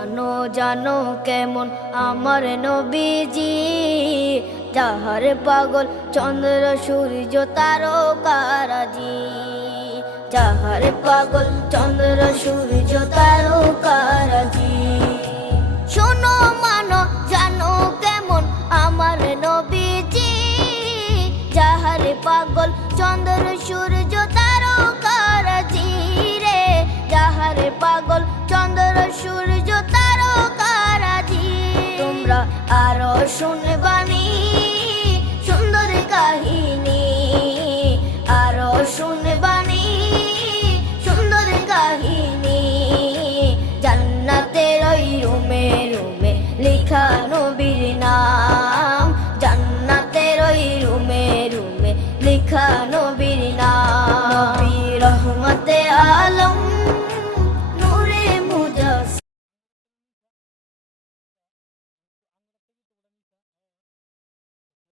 জানো জানো কেমন আমার নবীজি, যাহার পাগল চন্দ্র সূর্য তারকারাজি, যাহার পাগল চন্দ্র সূর্য তারকারাজি। শোনো মানো জানো কেমন আমার নবীজি, যাহার পাগল চন্দ্র সূর্য তারকারাজি রে, যাহার পাগল চন্দ্র সূর্য তারকারাজি। তোমরা আরো শুনে